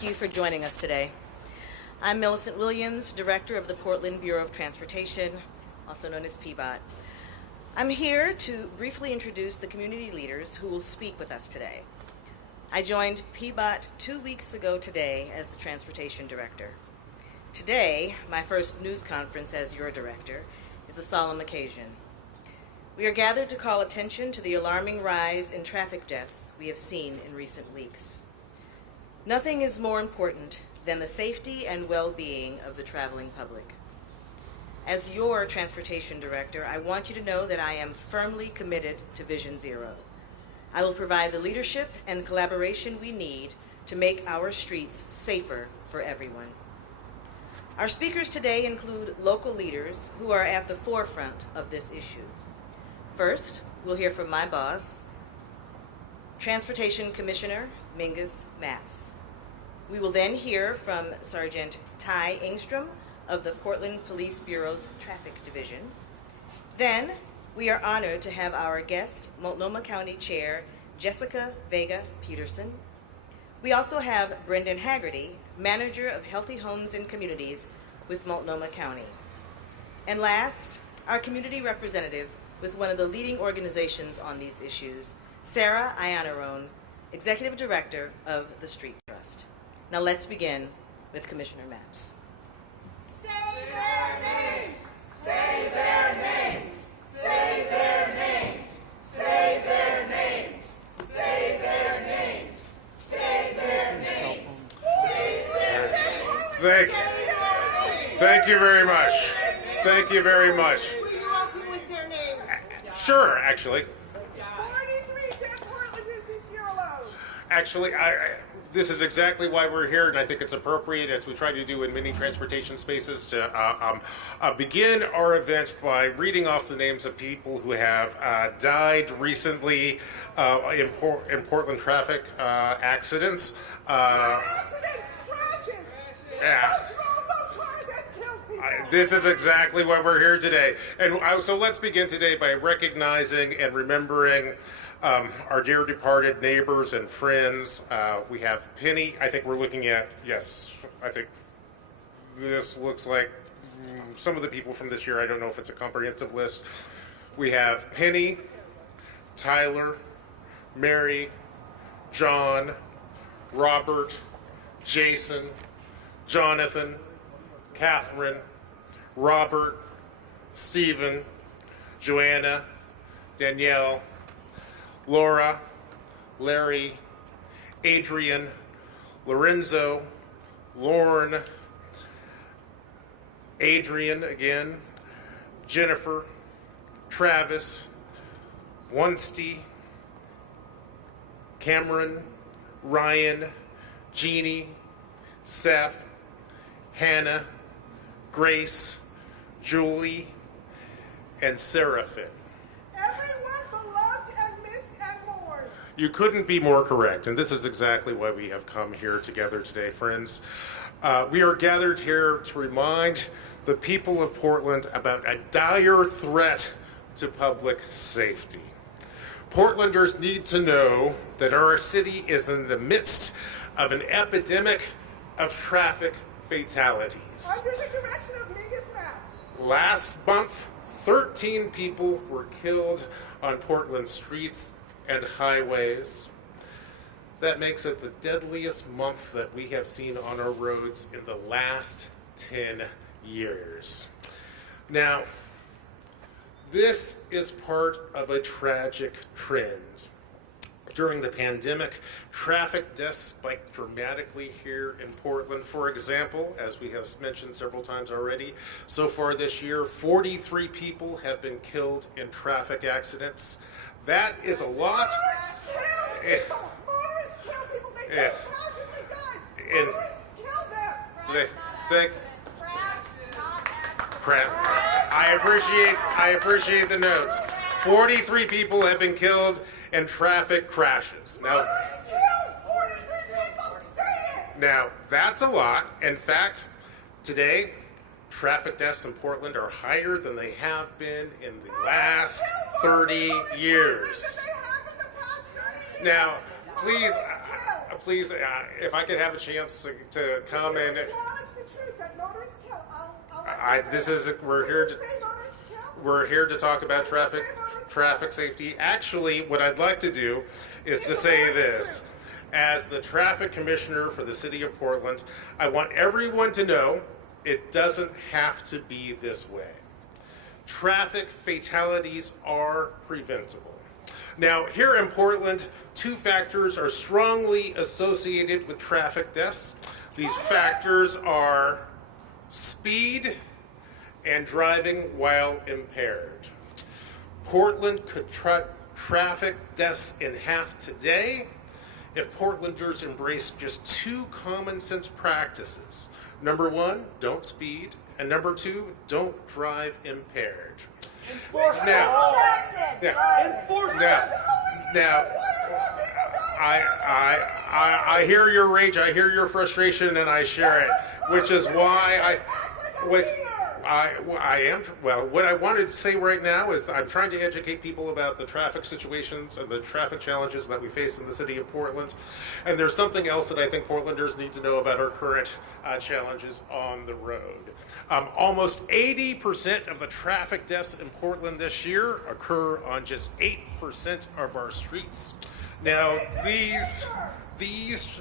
Thank you for joining us today. I'm Millicent Williams, Director of the Portland Bureau of Transportation, also known as PBOT. I'm here to briefly introduce the community leaders who will speak with us today. I joined PBOT 2 weeks ago today as the Transportation Director. Today, my first news conference as your director, is a solemn occasion. We are gathered to call attention to the alarming rise in traffic deaths we have seen in recent weeks. Nothing is more important than the safety and well-being of the traveling public. As your transportation director, I want you to know that I am firmly committed to Vision Zero. I will provide the leadership and collaboration we need to make our streets safer for everyone. Our speakers today include local leaders who are at the forefront of this issue. First, we'll hear from my boss, Transportation Commissioner Mingus Matz. We will then hear from Sergeant Ty Engstrom of the Portland Police Bureau's Traffic Division. Then, we are honored to have our guest, Multnomah County Chair Jessica Vega Peterson. We also have Brendan Haggerty, Manager of Healthy Homes and Communities with Multnomah County. And last, our community representative with one of the leading organizations on these issues, Sarah Iannarone, Executive Director of the Street Trust. Now let's begin with Commissioner Matz. Say their names! Say their names! Say their names! Say their names! Say their names! Say their names! Thank you very much. Thank you very much. Will you help me with their names? Sure, actually. 43 dead Portlanders this year alone. Actually, this is exactly why we're here, and I think it's appropriate, as we try to do in many transportation spaces, to begin our event by reading off the names of people who have died recently in Portland traffic accidents. Accidents, crashes. Yeah. Who drove those cars that killed people? This is exactly why we're here today. And so let's begin today by recognizing and remembering our dear departed neighbors and friends. We have Penny. I think we're looking at, yes, I think this looks like some of the people from this year. I don't know if it's a comprehensive list. We have Penny, Tyler, Mary, John, Robert, Jason, Jonathan, Catherine, Robert, Stephen, Joanna, Danielle, Laura, Larry, Adrian, Lorenzo, Lauren, Adrian again, Jennifer, Travis, Wunsty, Cameron, Ryan, Jeannie, Seth, Hannah, Grace, Julie, and Seraphin. Everyone beloved and missed and mourned. You couldn't be more correct, and this is exactly why we have come here together today, friends. We are gathered here to remind the people of Portland about a dire threat to public safety. Portlanders need to know that our city is in the midst of an epidemic of traffic fatalities. Under the direction of Mingus Matz. Last month, 13 people were killed on Portland streets and highways. That makes it the deadliest month that we have seen on our roads in the last 10 years. Now, this is part of a tragic trend. During the pandemic, traffic deaths spiked dramatically here in Portland. For example, as we have mentioned several times already, so far this year, 43 people have been killed in traffic accidents. That is a lot. Motorists kill people. They Yeah. don't passively die. And- Motorists kill them. I appreciate the notes. 43 people have been killed in traffic crashes. Motorists kill 43 people. Say it. Now, that's a lot. In fact, today, traffic deaths in Portland are higher than they have been in the last 30 years. Now, please, please, if I could have a chance to come and, Acknowledge the truth that motorists kill. we're here to talk about traffic safety. Actually, what I'd like to do is to say this. As the traffic commissioner for the city of Portland, I want everyone to know it doesn't have to be this way. Traffic fatalities are preventable. Now, here in Portland, two factors are strongly associated with traffic deaths. These factors are speed and driving while impaired. Portland could cut traffic deaths in half today if Portlanders embrace just two common sense practices. Number one, don't speed, and number two, don't drive impaired. Now, I hear your rage, I hear your frustration, and I share it, which is why what I wanted to say right now is that I'm trying to educate people about the traffic situations and the traffic challenges that we face in the city of Portland. And there's something else that I think Portlanders need to know about our current challenges on the road. Almost 80% of the traffic deaths in Portland this year occur on just 8% of our streets. Now, these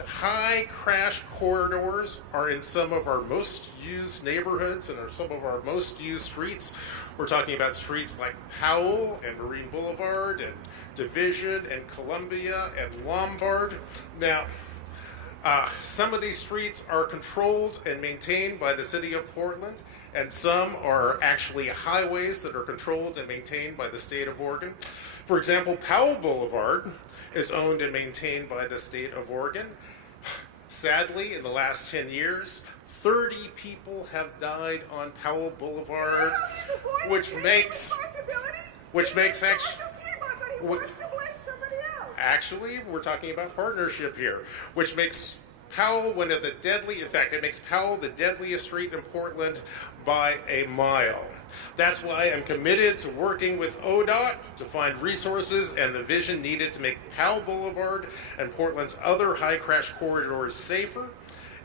high crash corridors are in some of our most used neighborhoods and are some of our most used streets. We're talking about streets like Powell and Marine Boulevard and Division and Columbia and Lombard. Now, some of these streets are controlled and maintained by the city of Portland, and some are actually highways that are controlled and maintained by the state of Oregon. For example, Powell Boulevard is owned and maintained by the state of Oregon. Sadly, in the last 10 years, 30 people have died on Powell Boulevard, which makes actually, we're talking about partnership here, which makes Powell one of the it makes Powell the deadliest street in Portland by a mile. That's why I'm committed to working with ODOT to find resources and the vision needed to make Powell Boulevard and Portland's other high crash corridors safer.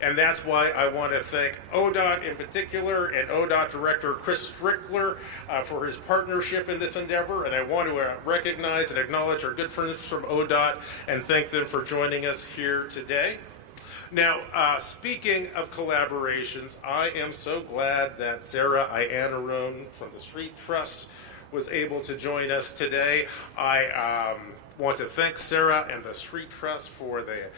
And that's why I want to thank ODOT in particular and ODOT Director Chris Strickler for his partnership in this endeavor. And I want to recognize and acknowledge our good friends from ODOT and thank them for joining us here today. Now, speaking of collaborations, I am so glad that Sarah Iannarone from the Street Trust was able to join us today. I want to thank Sarah and the Street Trust for the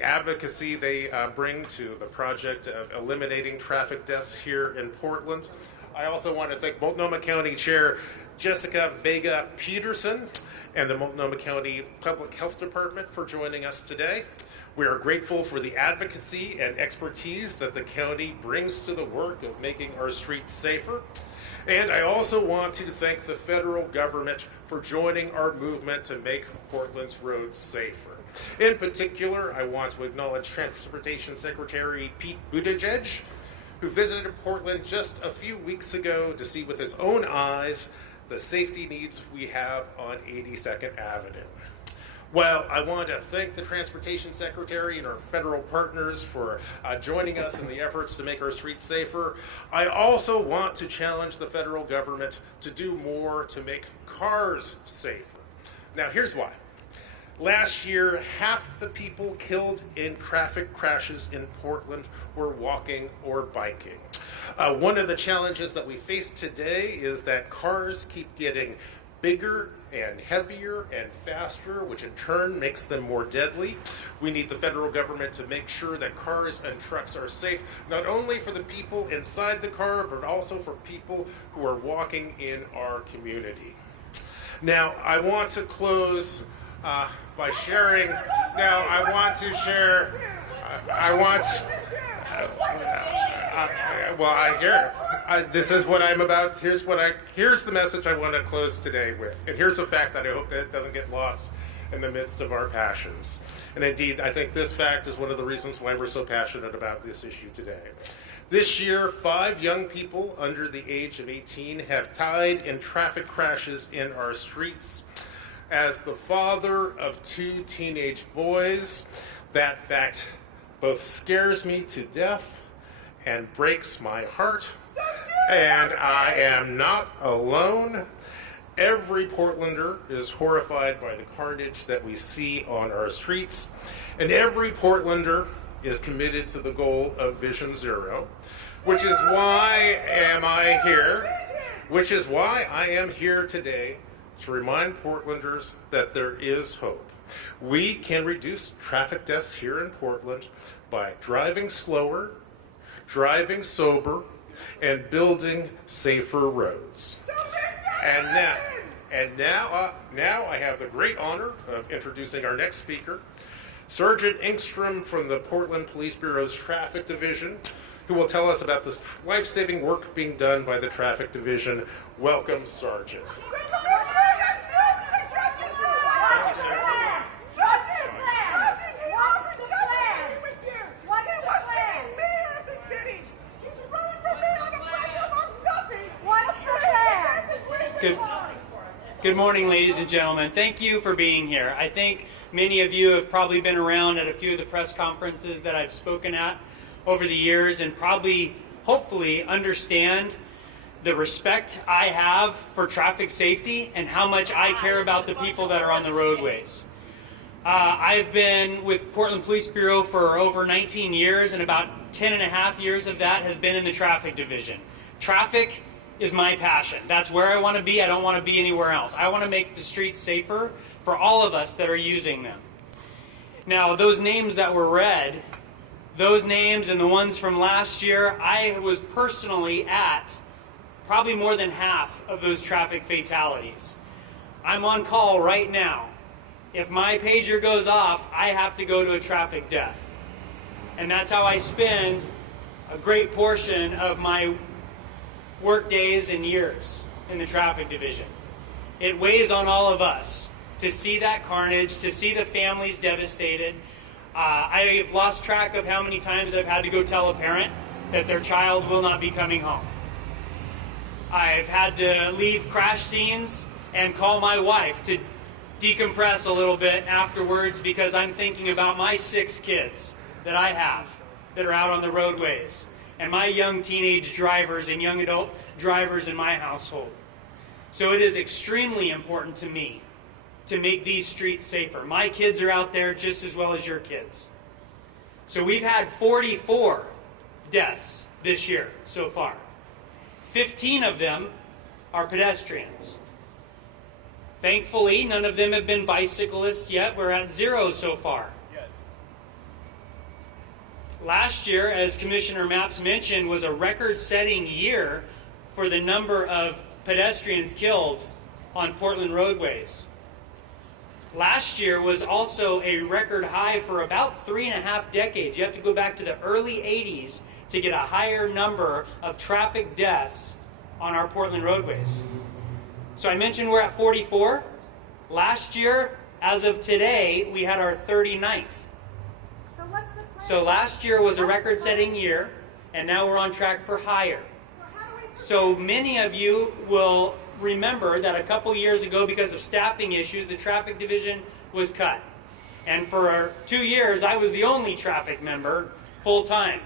advocacy they bring to the project of eliminating traffic deaths here in Portland. I also want to thank Multnomah County Chair Jessica Vega Peterson and the Multnomah County Public Health Department for joining us today. We are grateful for the advocacy and expertise that the county brings to the work of making our streets safer. And I also want to thank the federal government for joining our movement to make Portland's roads safer. In particular, I want to acknowledge Transportation Secretary Pete Buttigieg, who visited Portland just a few weeks ago to see with his own eyes the safety needs we have on 82nd Avenue. Well, I want to thank the Transportation Secretary and our federal partners for joining us in the efforts to make our streets safer. I also want to challenge the federal government to do more to make cars safer. Now, here's why. Last year, half the people killed in traffic crashes in Portland were walking or biking. One of the challenges that we face today is that cars keep getting bigger and heavier and faster, which in turn makes them more deadly. We need the federal government to make sure that cars and trucks are safe, not only for the people inside the car, but also for people who are walking in our community. Now, I want to close by sharing. Now, I want to share. This is what I'm about. Here's the message I want to close today with. And here's a fact that I hope that doesn't get lost in the midst of our passions. And indeed, I think this fact is one of the reasons why we're so passionate about this issue today. This year, 5 young people under the age of 18 have died in traffic crashes in our streets. As the father of 2 teenage boys, That fact both scares me to death and breaks my heart. And I am not alone. Every Portlander is horrified by the carnage that we see on our streets, and every Portlander is committed to the goal of Vision Zero, which is why I am here today to remind Portlanders that there is hope. We can reduce traffic deaths here in Portland by driving slower, driving sober, and building safer roads. And now I have the great honor of introducing our next speaker, Sergeant Engstrom from the Portland Police Bureau's Traffic Division, who will tell us about this life-saving work being done by the Traffic Division. Welcome, Sergeant. Good morning, ladies and gentlemen. Thank you for being here. I think many of you have probably been around at a few of the press conferences that I've spoken at over the years and probably, hopefully, understand the respect I have for traffic safety and how much I care about the people that are on the roadways. I've been with Portland Police Bureau for over 19 years, and about 10 and a half years of that has been in the Traffic Division. Traffic is my passion. That's where I want to be. I don't want to be anywhere else. I want to make the streets safer for all of us that are using them. Now, those names that were read, those names and the ones from last year, I was personally at probably more than half of those traffic fatalities. I'm on call right now. If my pager goes off, I have to go to a traffic death. And that's how I spend a great portion of my work days and years in the Traffic Division. It weighs on all of us to see that carnage, to see the families devastated. I've lost track of how many times I've had to go tell a parent that their child will not be coming home. I've had to leave crash scenes and call my wife to decompress a little bit afterwards because I'm thinking about my 6 kids that I have that are out on the roadways, and my young teenage drivers and young adult drivers in my household. So it is extremely important to me to make these streets safer. My kids are out there just as well as your kids. So we've had 44 deaths this year so far. 15 of them are pedestrians. Thankfully, none of them have been bicyclists yet. We're at 0 so far. Last year, as Commissioner Mapps mentioned, was a record-setting year for the number of pedestrians killed on Portland roadways. Last year was also a record high for about 3.5 decades. You have to go back to the early 80s to get a higher number of traffic deaths on our Portland roadways. So I mentioned we're at 44. Last year, as of today, we had our 39th. So last year was a record-setting year, and now we're on track for higher. So many of you will remember that a couple years ago, because of staffing issues, the Traffic Division was cut. And for 2 years, I was the only traffic member full-time.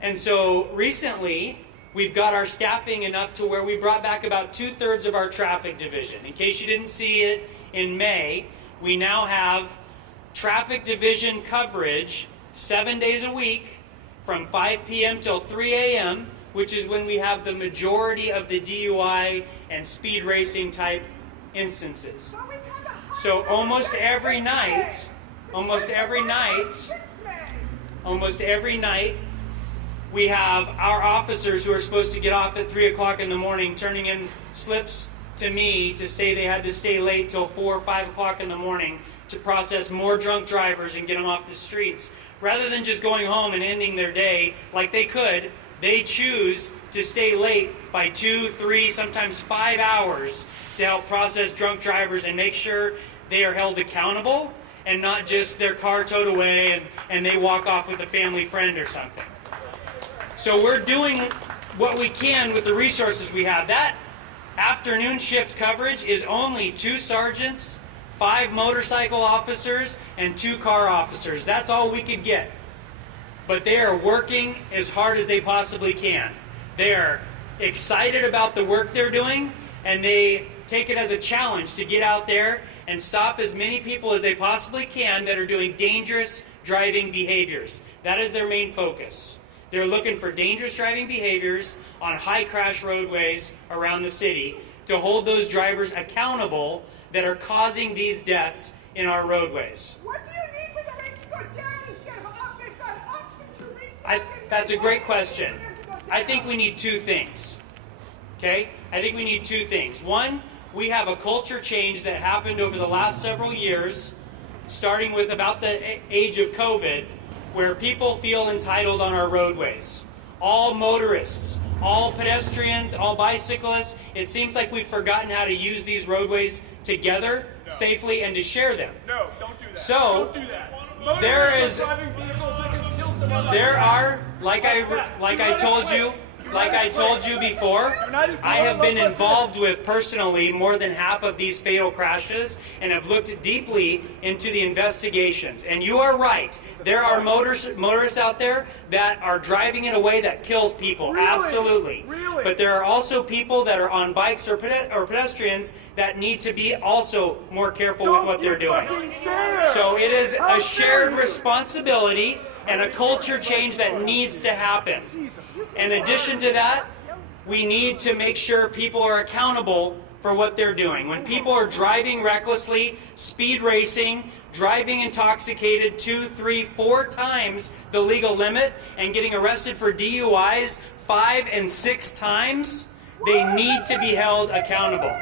And so recently, we've got our staffing enough to where we brought back about 2/3 of our Traffic Division. In case you didn't see it in May, we now have Traffic Division coverage 7 days a week from 5 p.m. till 3 a.m., which is when we have the majority of the DUI and speed racing type instances. So almost every night, we have our officers who are supposed to get off at 3 o'clock in the morning turning in slips to me to say they had to stay late till 4 or 5 o'clock in the morning to process more drunk drivers and get them off the streets. Rather than just going home and ending their day like they could, they choose to stay late by 2, 3, sometimes 5 hours to help process drunk drivers and make sure they are held accountable and not just their car towed away and they walk off with a family friend or something. So we're doing what we can with the resources we have. That afternoon shift coverage is only 2 sergeants, 5 motorcycle officers and 2 car officers. That's all we could get. But they are working as hard as they possibly can. They are excited about the work they're doing, and they take it as a challenge to get out there and stop as many people as they possibly can that are doing dangerous driving behaviors. That is their main focus. They're looking for dangerous driving behaviors on high crash roadways around the city to hold those drivers accountable that are causing these deaths in our roadways. What do you need for the rates to go down instead of up? They've gone up since the reset. That's a great question. I think we need 2 things. Okay? I think we need 2 things. One, we have a culture change that happened over the last several years, starting with about the age of COVID, where people feel entitled on our roadways. All motorists, all pedestrians, all bicyclists, it seems like we've forgotten how to use these roadways together safely and to share them. No, don't do that. So, don't do that. There are, like I told you before, I have been involved with personally more than half of these fatal crashes and have looked deeply into the investigations. And you are right. There are motorists out there that are driving in a way that kills people. Really? Absolutely. Really? But there are also people that are on bikes or pedestrians that need to be also more careful with what they're doing. So it is a shared responsibility and a culture change that needs to happen. In addition to that, we need to make sure people are accountable for what they're doing. When people are driving recklessly, speed racing, driving intoxicated 2, 3, 4 times the legal limit, and getting arrested for DUIs 5 and 6 times, they need to be held accountable.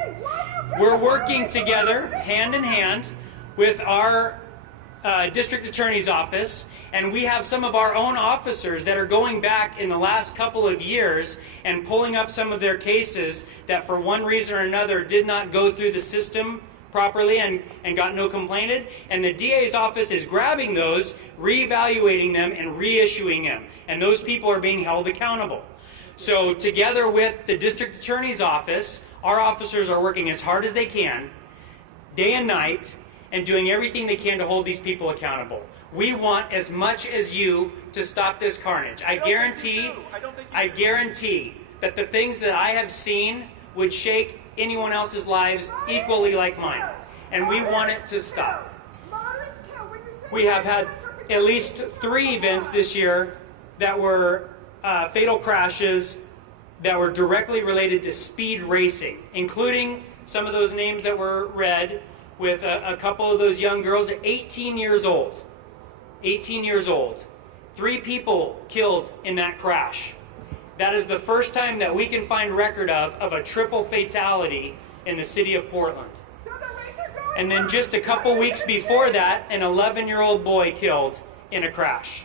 We're working together, hand in hand, with our district attorney's office, and we have some of our own officers that are going back in the last couple of years and pulling up some of their cases that for one reason or another did not go through the system properly and got no complainted, and the DA's office is grabbing those, reevaluating them, and reissuing them, and those people are being held accountable. So together with the district attorney's office, our officers are working as hard as they can, day and night, and doing everything they can to hold these people accountable. We want as much as you to stop this carnage. I guarantee that the things that I have seen would shake anyone else's lives equally like mine. And we want it to stop. We have had at least 3 events this year that were fatal crashes that were directly related to speed racing, including some of those names that were read, with a couple of those young girls at 18 years old. 18 years old. 3 people killed in that crash. That is the first time that we can find record of a triple fatality in the city of Portland. And then just a couple weeks before that, an 11-year-old boy killed in a crash.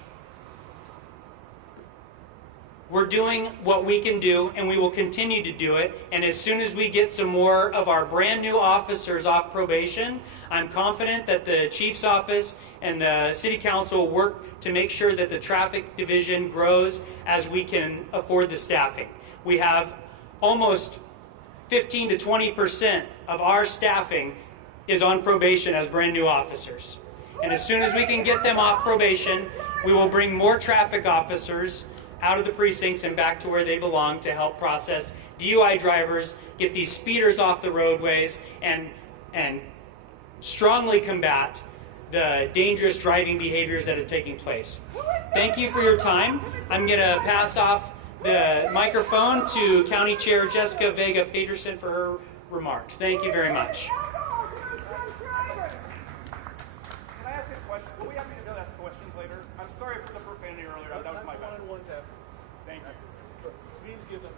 We're doing what we can do, and we will continue to do it. And as soon as we get some more of our brand new officers off probation, I'm confident that the chief's office and the city council will work to make sure that the traffic division grows as we can afford the staffing. We have almost 15 to 20% of our staffing is on probation as brand new officers. And as soon as we can get them off probation, we will bring more traffic officers out of the precincts and back to where they belong to help process DUI drivers, get these speeders off the roadways, and strongly combat the dangerous driving behaviors that are taking place. Thank you for your time. I'm going to pass off the microphone to County Chair Jessica Vega Peterson for her remarks. Thank you very much. Can I ask a question? Will we have me to ask questions later? I'm sorry for the profanity earlier. That was my bad. Thank you. Please give them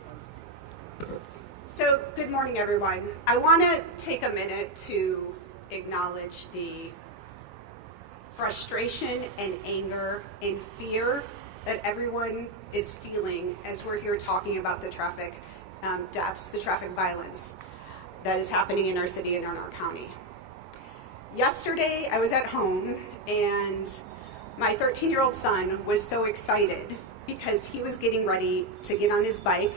time. So, good morning, everyone. I want to take a minute to acknowledge the frustration and anger and fear that everyone is feeling as we're here talking about the traffic deaths, the traffic violence that is happening in our city and in our county. Yesterday, I was at home, and my 13-year-old son was so excited because he was getting ready to get on his bike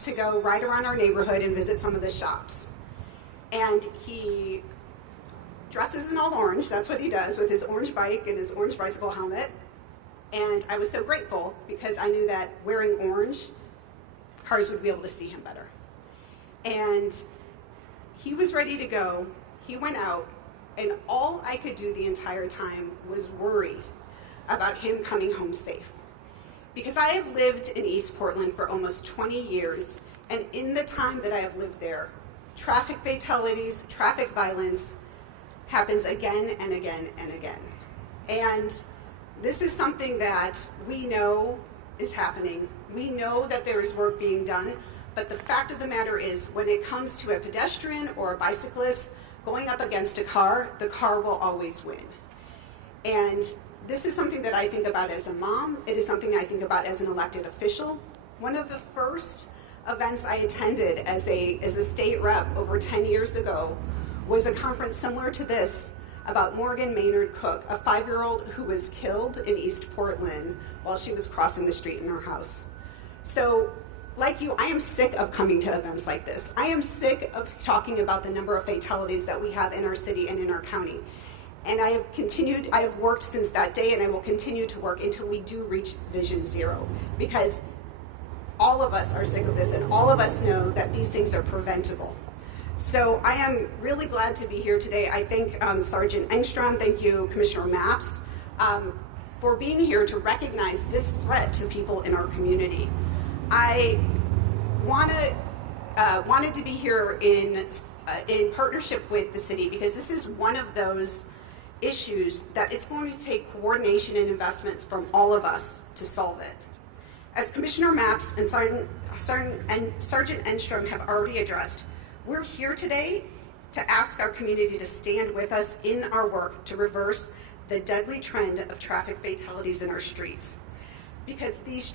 to go ride around our neighborhood and visit some of the shops. And he dresses in all orange. That's what he does with his orange bike and his orange bicycle helmet. And I was so grateful because I knew that wearing orange, cars would be able to see him better. And he was ready to go. He went out, and all I could do the entire time was worry about him coming home safe. Because I have lived in East Portland for almost 20 years, and in the time that I have lived there, traffic fatalities, traffic violence happens again and again and again. And this is something that we know is happening. We know that there is work being done, but the fact of the matter is when it comes to a pedestrian or a bicyclist going up against a car, the car will always win. And this is something that I think about as a mom. It is something I think about as an elected official. One of the first events I attended as a state rep over 10 years ago was a conference similar to this about Morgan Maynard Cook, a 5-year-old who was killed in East Portland while she was crossing the street in her house. So, like you, I am sick of coming to events like this. I am sick of talking about the number of fatalities that we have in our city and in our county. And I have worked since that day, and I will continue to work until we do reach Vision Zero, because all of us are sick of this, and all of us know that these things are preventable. So I am really glad to be here today. I thank Sergeant Engstrom, thank you, Commissioner Mapps, for being here to recognize this threat to people in our community. I wanted to be here in partnership with the city, because this is one of those issues that it's going to take coordination and investments from all of us to solve it. As Commissioner Mapps and Sergeant Engstrom have already addressed, we're here today to ask our community to stand with us in our work to reverse the deadly trend of traffic fatalities in our streets. Because these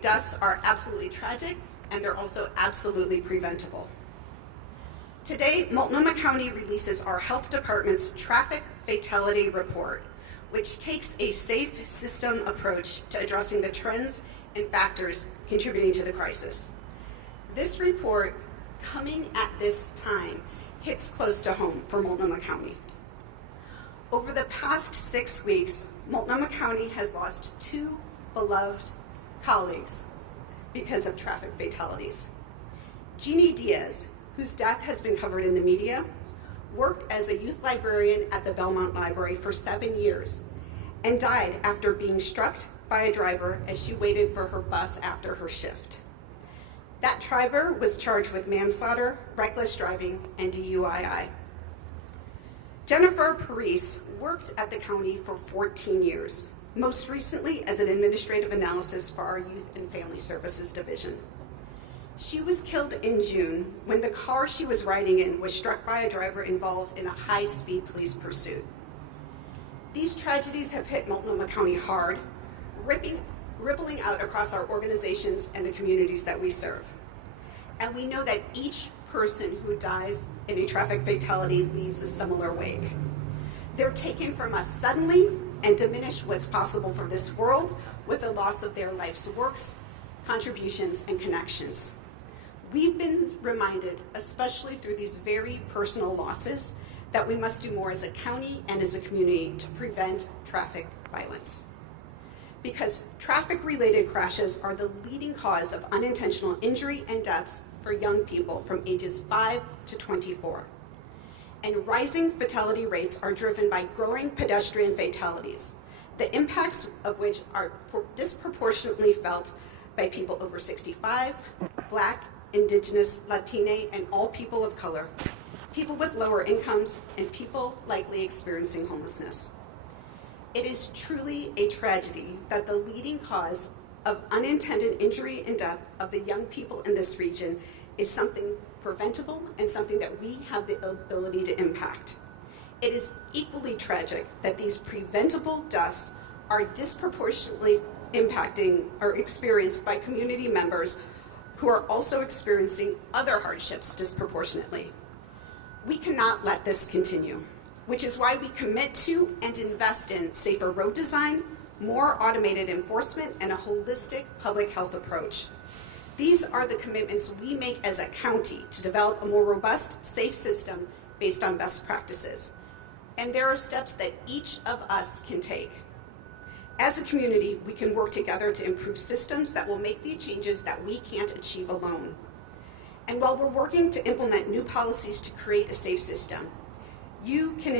deaths are absolutely tragic, and they're also absolutely preventable. Today, Multnomah County releases our health department's traffic fatality report, which takes a safe system approach to addressing the trends and factors contributing to the crisis. This report, coming at this time, hits close to home for Multnomah County. Over the past 6 weeks, Multnomah County has lost 2 beloved colleagues because of traffic fatalities. Jeannie Diaz, whose death has been covered in the media, worked as a youth librarian at the Belmont Library for 7 years and died after being struck by a driver as she waited for her bus after her shift. That driver was charged with manslaughter, reckless driving, and DUI. Jennifer Parise worked at the county for 14 years, most recently as an administrative analyst for our Youth and Family Services Division. She was killed in June when the car she was riding in was struck by a driver involved in a high-speed police pursuit. These tragedies have hit Multnomah County hard, rippling out across our organizations and the communities that we serve. And we know that each person who dies in a traffic fatality leaves a similar wake. They're taken from us suddenly and diminish what's possible for this world with the loss of their life's works, contributions, and connections. We've been reminded, especially through these very personal losses, that we must do more as a county and as a community to prevent traffic violence. Because traffic-related crashes are the leading cause of unintentional injury and deaths for young people from ages 5 to 24. And rising fatality rates are driven by growing pedestrian fatalities, the impacts of which are disproportionately felt by people over 65, Black, Indigenous, Latine, and all people of color, people with lower incomes, and people likely experiencing homelessness. It is truly a tragedy that the leading cause of unintended injury and death of the young people in this region is something preventable and something that we have the ability to impact. It is equally tragic that these preventable deaths are disproportionately impacting or experienced by community members who are also experiencing other hardships disproportionately. We cannot let this continue, which is why we commit to and invest in safer road design, more automated enforcement, and a holistic public health approach. These are the commitments we make as a county to develop a more robust, safe system based on best practices. And there are steps that each of us can take. As a community, we can work together to improve systems that will make the changes that we can't achieve alone. And while we're working to implement new policies to create a safe system, you can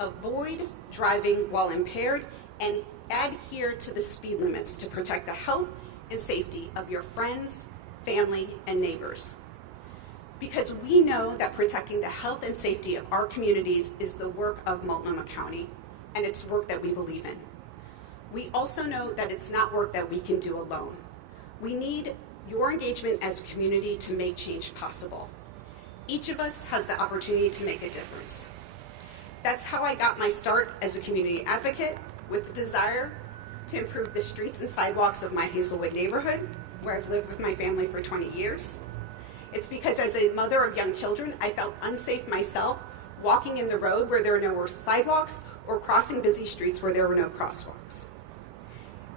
avoid driving while impaired and adhere to the speed limits to protect the health and safety of your friends, family, and neighbors. Because we know that protecting the health and safety of our communities is the work of Multnomah County, and it's work that we believe in. We also know that it's not work that we can do alone. We need your engagement as a community to make change possible. Each of us has the opportunity to make a difference. That's how I got my start as a community advocate, with the desire to improve the streets and sidewalks of my Hazelwood neighborhood, where I've lived with my family for 20 years. It's because as a mother of young children, I felt unsafe myself walking in the road where there were no sidewalks or crossing busy streets where there were no crosswalks.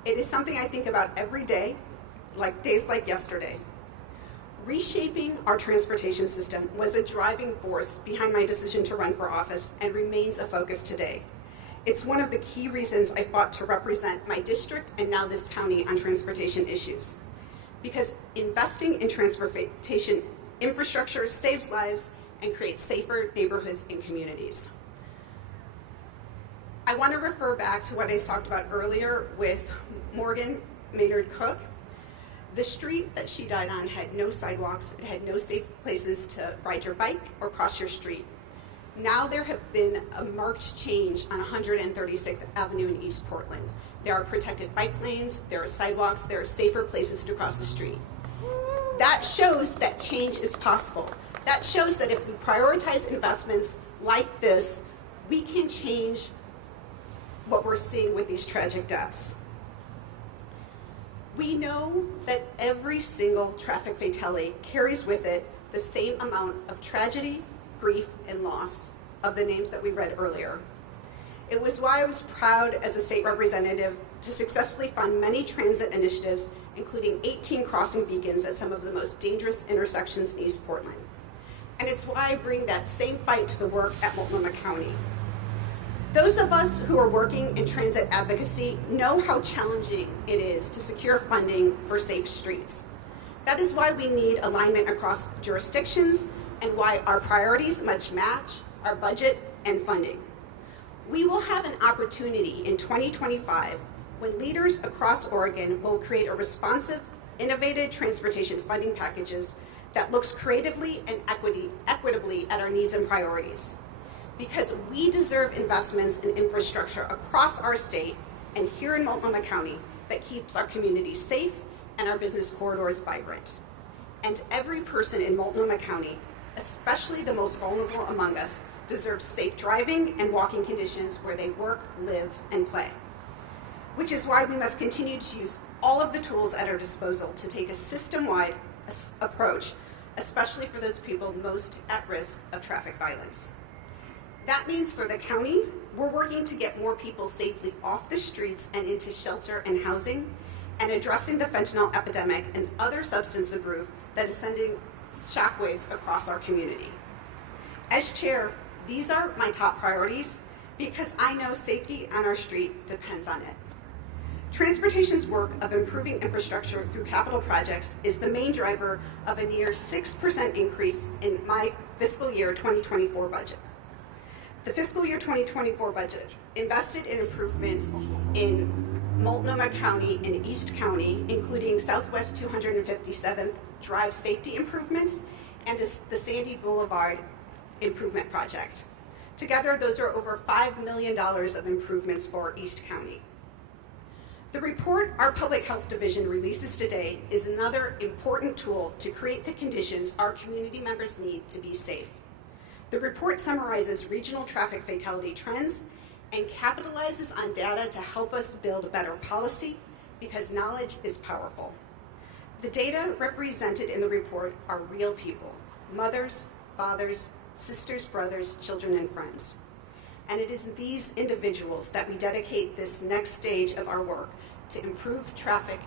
It is something I think about every day, like days like yesterday. Reshaping our transportation system was a driving force behind my decision to run for office and remains a focus today. It's one of the key reasons I fought to represent my district and now this county on transportation issues. Because investing in transportation infrastructure saves lives and creates safer neighborhoods and communities. I want to refer back to what I talked about earlier with Morgan Maynard Cook. The street that she died on had no sidewalks, it had no safe places to ride your bike or cross your street. Now there have been a marked change on 136th Avenue in East Portland. There are protected bike lanes, there are sidewalks, there are safer places to cross the street. That shows that change is possible. That shows that if we prioritize investments like this, we can change what we're seeing with these tragic deaths. We know that every single traffic fatality carries with it the same amount of tragedy, grief, and loss of the names that we read earlier. It was why I was proud as a state representative to successfully fund many transit initiatives, including 18 crossing beacons at some of the most dangerous intersections in East Portland. And it's why I bring that same fight to the work at Multnomah County. Those of us who are working in transit advocacy know how challenging it is to secure funding for safe streets. That is why we need alignment across jurisdictions and why our priorities must match our budget and funding. We will have an opportunity in 2025 when leaders across Oregon will create a responsive, innovative transportation funding packages that looks creatively and equitably at our needs and priorities. Because we deserve investments in infrastructure across our state and here in Multnomah County that keeps our communities safe and our business corridors vibrant. And every person in Multnomah County, especially the most vulnerable among us, deserves safe driving and walking conditions where they work, live, and play. Which is why we must continue to use all of the tools at our disposal to take a system-wide approach, especially for those people most at risk of traffic violence. That means for the county, we're working to get more people safely off the streets and into shelter and housing, and addressing the fentanyl epidemic and other substance abuse that is sending shockwaves across our community. As chair, these are my top priorities because I know safety on our street depends on it. Transportation's work of improving infrastructure through capital projects is the main driver of a near 6% increase in my fiscal year 2024 budget. The fiscal year 2024 budget invested in improvements in Multnomah County and East County, including Southwest 257th Drive safety improvements and the Sandy Boulevard improvement project. Together, those are over $5 million of improvements for East County. The report our Public Health Division releases today is another important tool to create the conditions our community members need to be safe. The report summarizes regional traffic fatality trends and capitalizes on data to help us build better policy because knowledge is powerful. The data represented in the report are real people, mothers, fathers, sisters, brothers, children, and friends. And it is these individuals that we dedicate this next stage of our work to improve traffic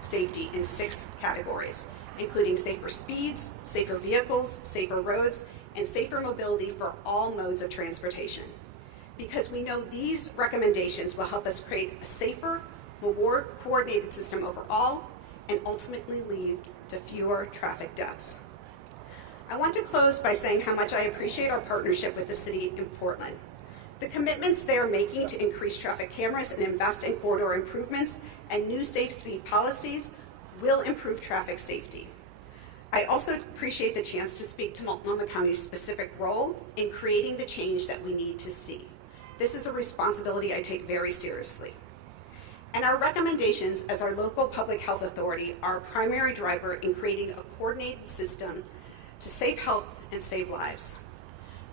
safety in 6 categories, including safer speeds, safer vehicles, safer roads, and safer mobility for all modes of transportation. because we know these recommendations will help us create a safer, more coordinated system overall and ultimately lead to fewer traffic deaths. I want to close by saying how much I appreciate our partnership with the city in Portland. The commitments they are making to increase traffic cameras and invest in corridor improvements and new safe speed policies will improve traffic safety. I also appreciate the chance to speak to Multnomah County's specific role in creating the change that we need to see. This is a responsibility I take very seriously. And our recommendations as our local public health authority are a primary driver in creating a coordinated system to save health and save lives.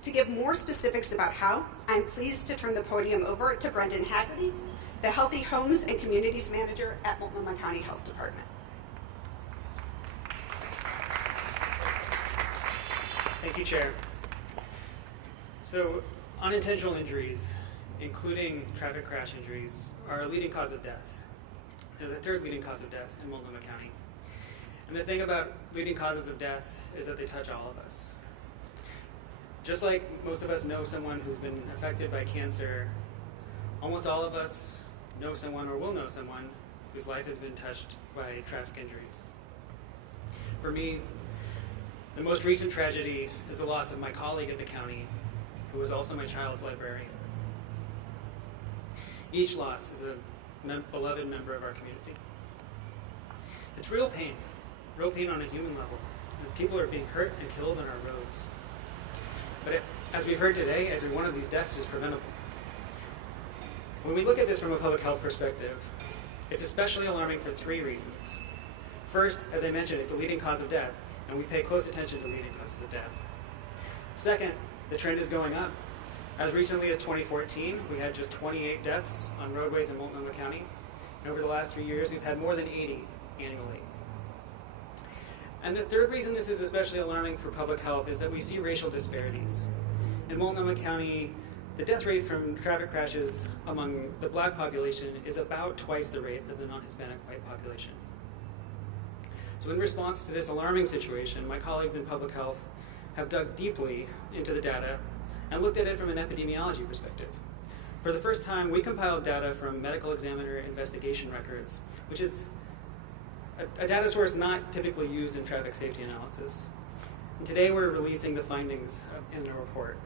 To give more specifics about how, I'm pleased to turn the podium over to Brendan Haggerty, the Healthy Homes and Communities Manager at Multnomah County Health Department. Thank you, Chair. So, unintentional injuries, including traffic crash injuries, are a leading cause of death. They're the third leading cause of death in Multnomah County. And the thing about leading causes of death is that they touch all of us. Just like most of us know someone who's been affected by cancer, almost all of us know someone or will know someone whose life has been touched by traffic injuries. For me, the most recent tragedy is the loss of my colleague at the county, who was also my child's librarian. Each loss is a beloved member of our community. It's real pain on a human level. People are being hurt and killed on our roads. But as we've heard today, every one of these deaths is preventable. When we look at this from a public health perspective, it's especially alarming for three reasons. First, as I mentioned, it's a leading cause of death, and we pay close attention to leading causes of death. Second, the trend is going up. As recently as 2014, we had just 28 deaths on roadways in Multnomah County. And over the last 3 years, we've had more than 80 annually. And the third reason this is especially alarming for public health is that we see racial disparities. In Multnomah County, the death rate from traffic crashes among the black population is about twice the rate as the non-Hispanic white population. So in response to this alarming situation, my colleagues in public health have dug deeply into the data and looked at it from an epidemiology perspective. For the first time, we compiled data from medical examiner investigation records, which is a data source not typically used in traffic safety analysis. And today we're releasing the findings in the report.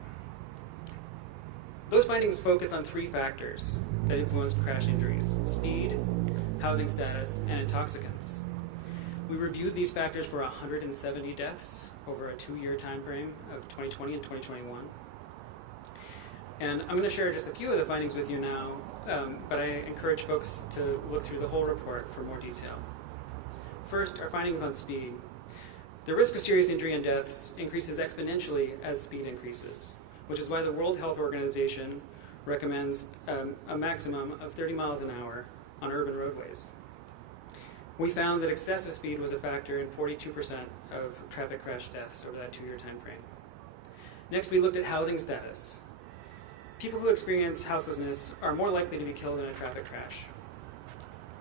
Those findings focus on three factors that influence crash injuries: speed, housing status, and intoxicants. We reviewed these factors for 170 deaths over a 2-year time frame of 2020 and 2021. And I'm going to share just a few of the findings with you now, but I encourage folks to look through the whole report for more detail. First, our findings on speed. The risk of serious injury and deaths increases exponentially as speed increases, which is why the World Health Organization recommends a maximum of 30 miles an hour on urban roadways. We found that excessive speed was a factor in 42% of traffic crash deaths over that 2-year time frame. Next, we looked at housing status. People who experience houselessness are more likely to be killed in a traffic crash.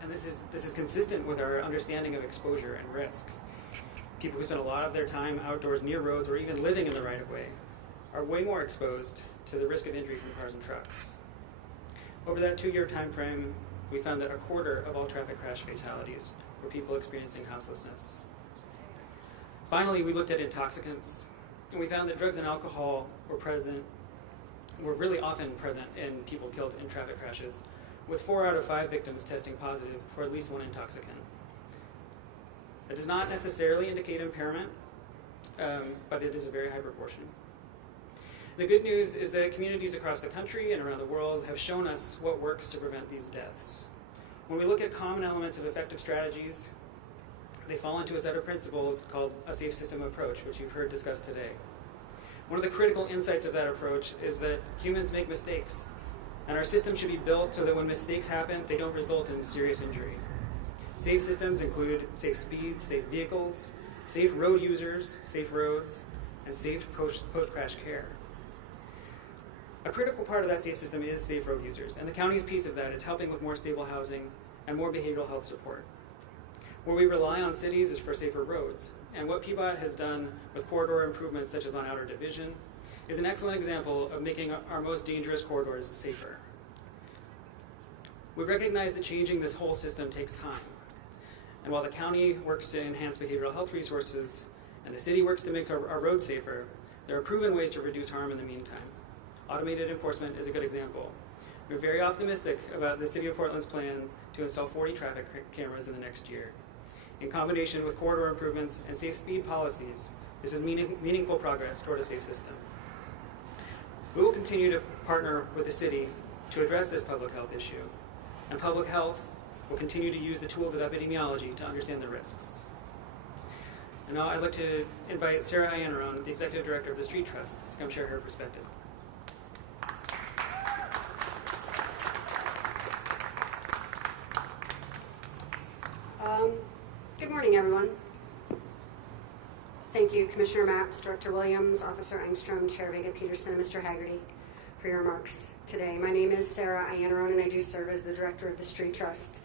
And this is consistent with our understanding of exposure and risk. People who spend a lot of their time outdoors near roads or even living in the right-of-way are way more exposed to the risk of injury from cars and trucks. Over that 2-year time frame, we found that a quarter of all traffic crash fatalities were people experiencing houselessness. Finally, we looked at intoxicants, and we found that drugs and alcohol were really often present in people killed in traffic crashes, with 4 out of 5 victims testing positive for at least one intoxicant. That does not necessarily indicate impairment, but it is a very high proportion. The good news is that communities across the country and around the world have shown us what works to prevent these deaths. When we look at common elements of effective strategies, they fall into a set of principles called a safe system approach, which you've heard discussed today. One of the critical insights of that approach is that humans make mistakes, and our system should be built so that when mistakes happen, they don't result in serious injury. Safe systems include safe speeds, safe vehicles, safe road users, safe roads, and safe post-crash care. A critical part of that safe system is safe road users, and the county's piece of that is helping with more stable housing and more behavioral health support. Where we rely on cities is for safer roads, and what PBOT has done with corridor improvements such as on Outer Division is an excellent example of making our most dangerous corridors safer. We recognize that changing this whole system takes time. And while the county works to enhance behavioral health resources and the city works to make our roads safer, there are proven ways to reduce harm in the meantime. Automated enforcement is a good example. We're very optimistic about the City of Portland's plan to install 40 traffic cameras in the next year. In combination with corridor improvements and safe speed policies, this is meaningful progress toward a safe system. We will continue to partner with the city to address this public health issue, and public health will continue to use the tools of epidemiology to understand the risks. And now I'd like to invite Sarah Iannaron, the Executive Director of the Street Trust, to come share her perspective. Good morning, everyone. Thank you, Commissioner Mapps, Director Williams, Officer Engstrom, Chair Vega-Peterson, and Mr. Haggerty for your remarks today. My name is Sarah Iannaron, and I do serve as the Director of the Street Trust.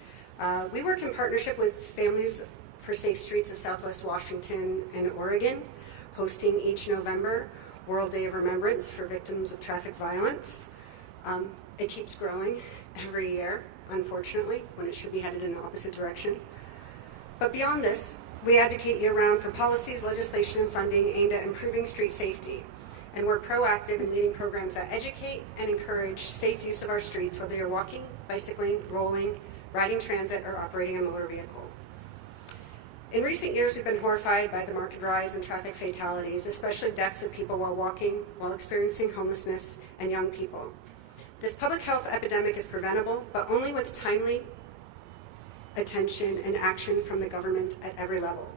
We work in partnership with Families for Safe Streets of Southwest Washington and Oregon, hosting each November World Day of Remembrance for Victims of Traffic Violence. It keeps growing every year, unfortunately, when it should be headed in the opposite direction. But beyond this, we advocate year-round for policies, legislation, and funding aimed at improving street safety. And we're proactive in leading programs that educate and encourage safe use of our streets, whether you're walking, bicycling, rolling, riding transit, or operating a motor vehicle. In recent years, we've been horrified by the marked rise in traffic fatalities, especially deaths of people while walking, while experiencing homelessness, and young people. This public health epidemic is preventable, but only with timely attention and action from the government at every level.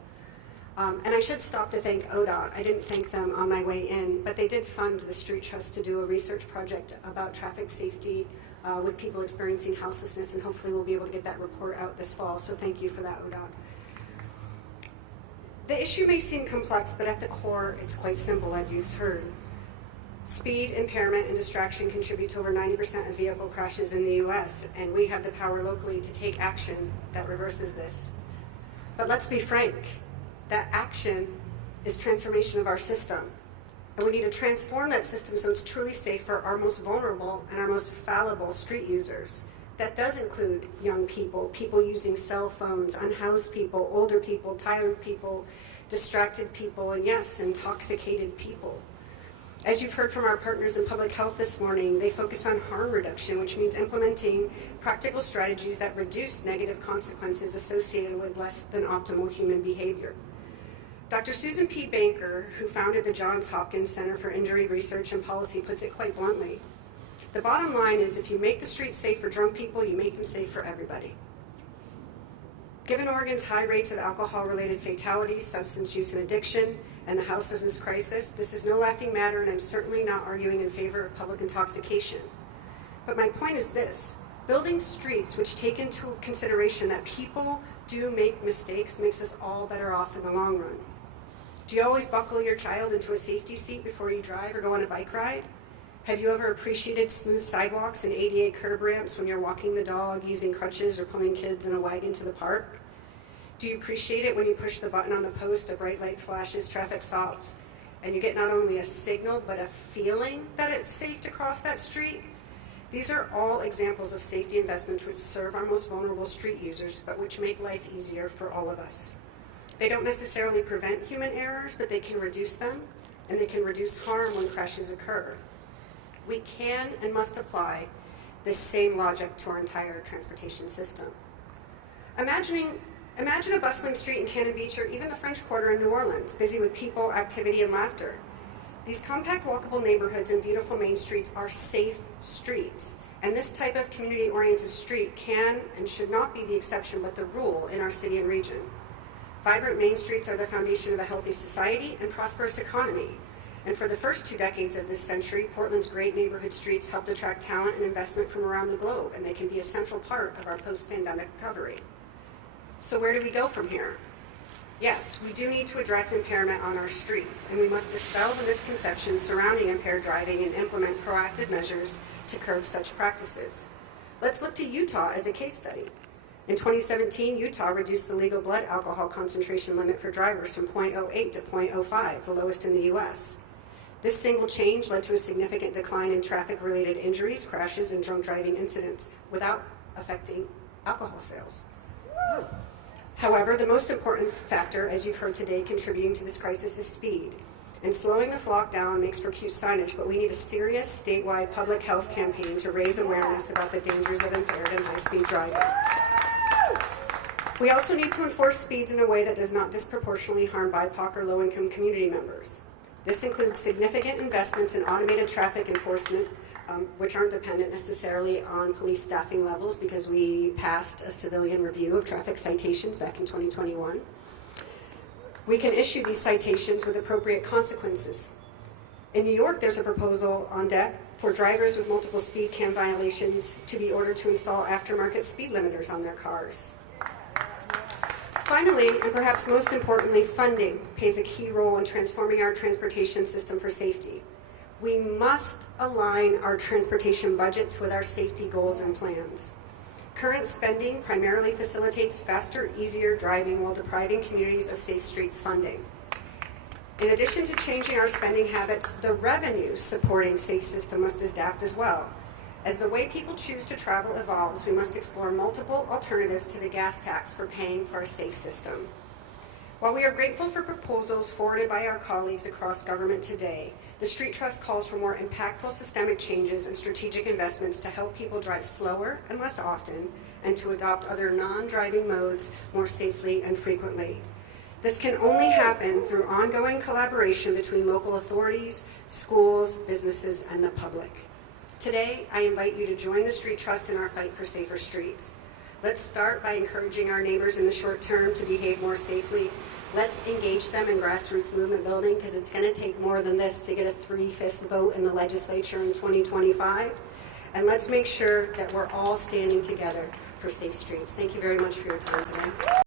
And I should stop to thank ODOT. I didn't thank them on my way in, but they did fund the Street Trust to do a research project about traffic safety with people experiencing houselessness, and hopefully we'll be able to get that report out this fall, so thank you for that, ODOT. The issue may seem complex, but at the core, it's quite simple, as you've heard. Speed, impairment, and distraction contribute to over 90% of vehicle crashes in the U.S., and we have the power locally to take action that reverses this. But let's be frank, that action is transformation of our system. And we need to transform that system so it's truly safe for our most vulnerable and our most fallible street users. That does include young people, people using cell phones, unhoused people, older people, tired people, distracted people, and yes, intoxicated people. As you've heard from our partners in public health this morning, they focus on harm reduction, which means implementing practical strategies that reduce negative consequences associated with less than optimal human behavior. Dr. Susan P. Banker, who founded the Johns Hopkins Center for Injury Research and Policy, puts it quite bluntly. The bottom line is, if you make the streets safe for drunk people, you make them safe for everybody. Given Oregon's high rates of alcohol-related fatalities, substance use and addiction, and the houselessness crisis, this is no laughing matter, and I'm certainly not arguing in favor of public intoxication. But my point is this: building streets which take into consideration that people do make mistakes makes us all better off in the long run. Do you always buckle your child into a safety seat before you drive or go on a bike ride? Have you ever appreciated smooth sidewalks and ADA curb ramps when you're walking the dog, using crutches, or pulling kids in a wagon to the park? Do you appreciate it when you push the button on the post, a bright light flashes, traffic stops, and you get not only a signal, but a feeling that it's safe to cross that street? These are all examples of safety investments which serve our most vulnerable street users, but which make life easier for all of us. They don't necessarily prevent human errors, but they can reduce them, and they can reduce harm when crashes occur. We can and must apply this same logic to our entire transportation system. Imagine a bustling street in Cannon Beach, or even the French Quarter in New Orleans, busy with people, activity, and laughter. These compact, walkable neighborhoods and beautiful main streets are safe streets, and this type of community-oriented street can and should not be the exception but the rule in our city and region. Vibrant main streets are the foundation of a healthy society and prosperous economy. And for the first 2 decades of this century, Portland's great neighborhood streets helped attract talent and investment from around the globe, and they can be a central part of our post-pandemic recovery. So where do we go from here? Yes, we do need to address impairment on our streets, and we must dispel the misconceptions surrounding impaired driving and implement proactive measures to curb such practices. Let's look to Utah as a case study. In 2017, Utah reduced the legal blood alcohol concentration limit for drivers from 0.08 to 0.05, the lowest in the U.S. This single change led to a significant decline in traffic-related injuries, crashes, and drunk driving incidents without affecting alcohol sales. However, the most important factor, as you've heard today, contributing to this crisis is speed. And slowing the flock down makes for cute signage, but we need a serious statewide public health campaign to raise awareness about the dangers of impaired and high-speed driving. We also need to enforce speeds in a way that does not disproportionately harm BIPOC or low-income community members. This includes significant investments in automated traffic enforcement, which aren't dependent necessarily on police staffing levels because we passed a civilian review of traffic citations back in 2021. We can issue these citations with appropriate consequences. In New York, there's a proposal on deck for drivers with multiple speed cam violations to be ordered to install aftermarket speed limiters on their cars. Finally, and perhaps most importantly, funding plays a key role in transforming our transportation system for safety. We must align our transportation budgets with our safety goals and plans. Current spending primarily facilitates faster, easier driving while depriving communities of safe streets funding. In addition to changing our spending habits, the revenue supporting safe system must adapt as well. As the way people choose to travel evolves, we must explore multiple alternatives to the gas tax for paying for a safe system. While we are grateful for proposals forwarded by our colleagues across government today, the Street Trust calls for more impactful systemic changes and strategic investments to help people drive slower and less often, and to adopt other non-driving modes more safely and frequently. This can only happen through ongoing collaboration between local authorities, schools, businesses, and the public. Today, I invite you to join the Street Trust in our fight for safer streets. Let's start by encouraging our neighbors in the short term to behave more safely. Let's engage them in grassroots movement building, because it's going to take more than this to get a 3/5 vote in the legislature in 2025. And let's make sure that we're all standing together for safe streets. Thank you very much for your time today.